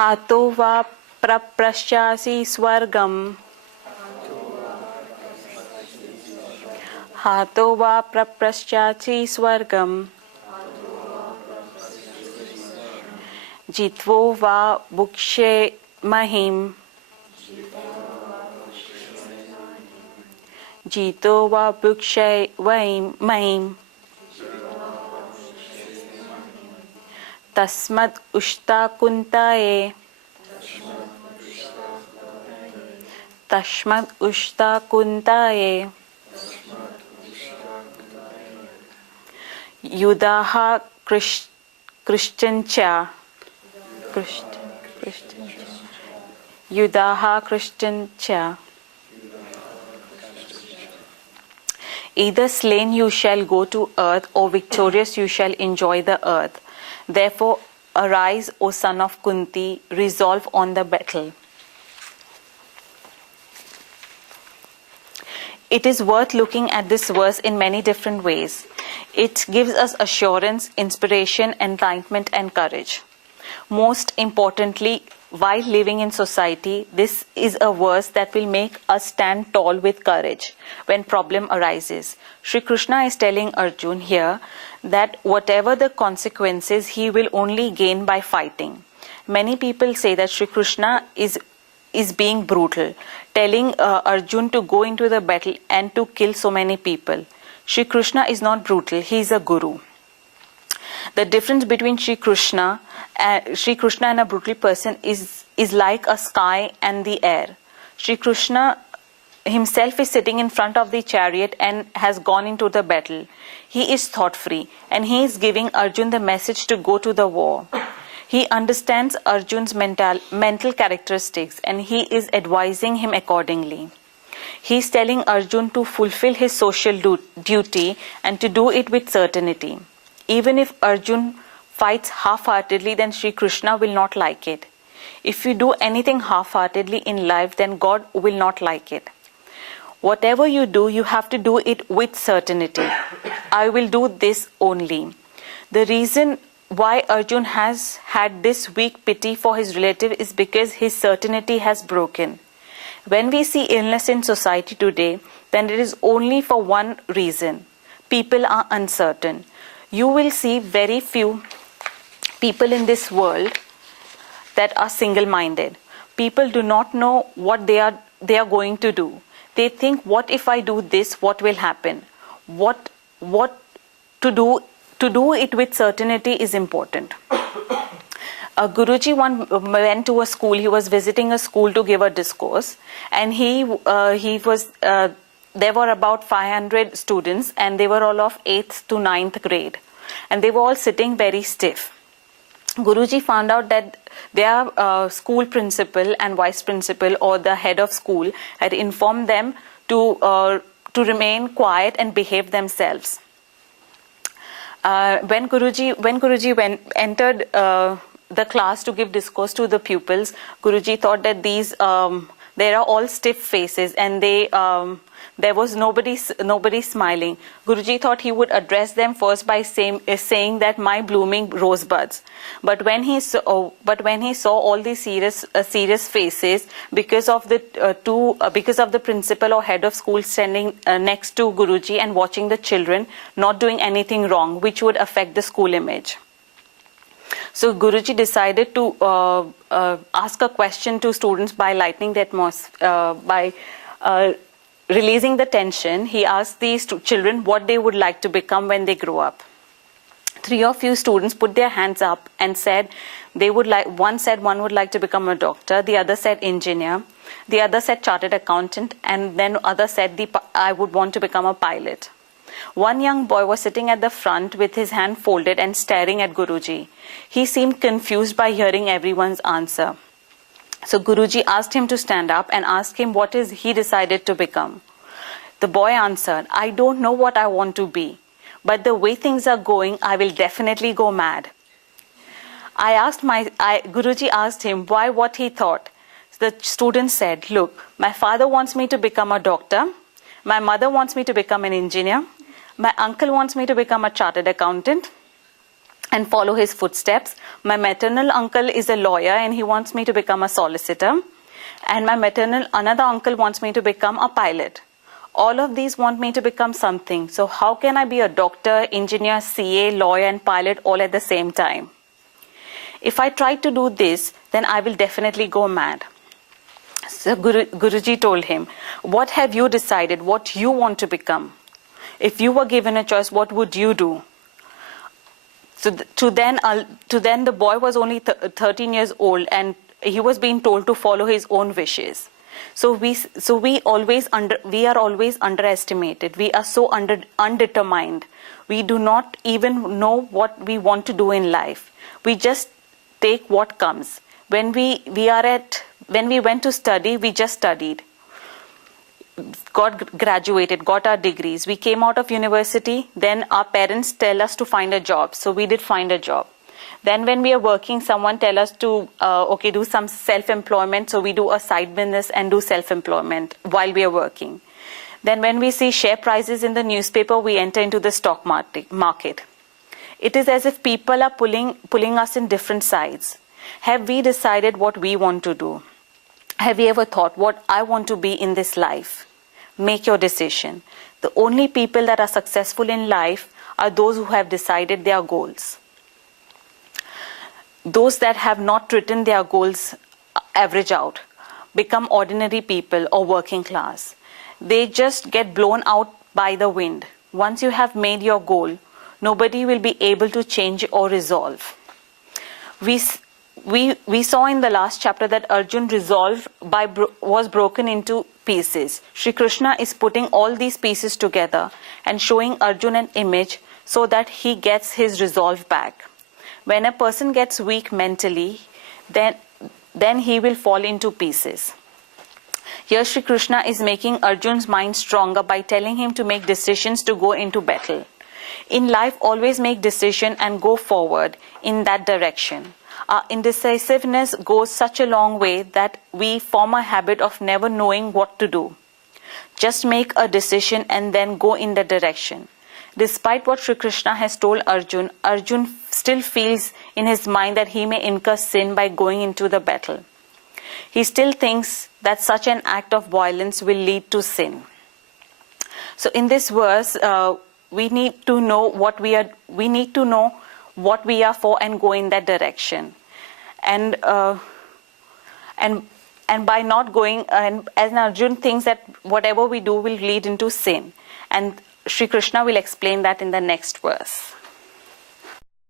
हातो वा प्रप्रश्यासि स्वर्गम हातो वा प्रप्रश्यासि स्वर्गम जित्वो वा भुक्षे महिम जीतो वा भुक्षे महिम तस्मद् उष्टा कुन्ताये तस्मद् उष्टा कुन्ताये युधाः कृष्टञ्च युधाः कृष्टञ्च Either slain you shall go to earth, or victorious you shall enjoy the earth. Therefore arise, O son of Kunti, resolve on the battle. It is worth looking at this verse in many different ways. It gives us assurance, inspiration, enlightenment, and courage. Most importantly, while living in society, this is a verse that will make us stand tall with courage when problem arises. Shri Krishna is telling Arjun here that whatever the consequences, he will only gain by fighting. Many people say that Shri Krishna is being brutal, telling Arjun to go into the battle and to kill so many people. Shri Krishna is not brutal, he is a guru. The difference between Shri Krishna and a brutal person is like a sky and the air. Shri Krishna himself is sitting in front of the chariot and has gone into the battle. He is thought-free and he is giving Arjun the message to go to the war. He understands Arjun's mental characteristics and he is advising him accordingly. He is telling Arjun to fulfill his social duty and to do it with certainty. Even if Arjun fights half-heartedly, then Shri Krishna will not like it. If you do anything half-heartedly in life, then God will not like it. Whatever you do, you have to do it with certainty. I will do this only. The reason why Arjun has had this weak pity for his relative is because his certainty has broken. When we see illness in society today, then it is only for one reason. People are uncertain. You will see very few people in this world that are single-minded. People do not know what they are going to do. They think, what if I do this, what will happen? What to do it with certainty is important. Guruji went to a school. He was visiting a school to give a discourse, and there were about 500 students, and they were all of 8th to 9th grade, and they were all sitting very stiff. Guruji found out that their school principal and vice principal, or the head of school, had informed them to remain quiet and behave themselves. When Guruji entered the class to give discourse to the pupils, Guruji thought that there are all stiff faces, and there was nobody smiling. Guruji thought he would address them first by saying that my blooming rosebuds. But when he saw all these serious faces because of the principal or head of school standing next to Guruji and watching the children not doing anything wrong, which would affect the school image. So Guruji decided to ask a question to students by lightening the atmosphere, by releasing the tension. He asked these children what they would like to become when they grow up. 3 or few students put their hands up and said one said one would like to become a doctor, the other said engineer, the other said chartered accountant, and then other said I would want to become a pilot. One young boy was sitting at the front with his hand folded and staring at Guruji. He seemed confused by hearing everyone's answer. So Guruji asked him to stand up and asked him what he decided to become. The boy answered, I don't know what I want to be, but the way things are going, I will definitely go mad. Guruji asked him what he thought. The student said, look, my father wants me to become a doctor, my mother wants me to become an engineer, my uncle wants me to become a chartered accountant, and follow his footsteps. My maternal uncle is a lawyer and he wants me to become a solicitor. And my maternal another uncle wants me to become a pilot. All of these want me to become something. So how can I be a doctor, engineer, CA, lawyer and pilot all at the same time? If I try to do this, then I will definitely go mad. So Guruji told him, what have you decided, what you want to become? If you were given a choice, what would you do? So to then the boy was only 13 years old and he was being told to follow his own wishes. So we are always underestimated. We are so undetermined. We do not even know what we want to do in life. We just take what comes. When we went to study, we just studied. Graduated, got our degrees. We came out of university, then our parents tell us to find a job. So we did find a job. Then when we are working, someone tell us to, do some self-employment. So we do a side business and do self-employment while we are working. Then when we see share prices in the newspaper, we enter into the stock market. It is as if people are pulling us in different sides. Have we decided what we want to do? Have you ever thought what I want to be in this life? Make your decision. The only people that are successful in life are those who have decided their goals. Those that have not written their goals average out, become ordinary people or working class. They just get blown out by the wind. Once you have made your goal, nobody will be able to change or resolve. We saw in the last chapter that Arjun resolve was broken into pieces. Shri Krishna is putting all these pieces together and showing Arjun an image so that he gets his resolve back. When a person gets weak mentally, then he will fall into pieces. Here Shri Krishna is making Arjun's mind stronger by telling him to make decisions to go into battle. In life, always make decision and go forward in that direction. Our indecisiveness goes such a long way that we form a habit of never knowing what to do. Just make a decision and then go in the direction. Despite what Shri Krishna has told Arjun, Arjun still feels in his mind that he may incur sin by going into the battle. He still thinks that such an act of violence will lead to sin. So in this verse, we need to know what we are. We need to know what we are for and go in that direction. And by not going, and as Arjun thinks that whatever we do will lead into sin, and Shri Krishna will explain that in the next verse.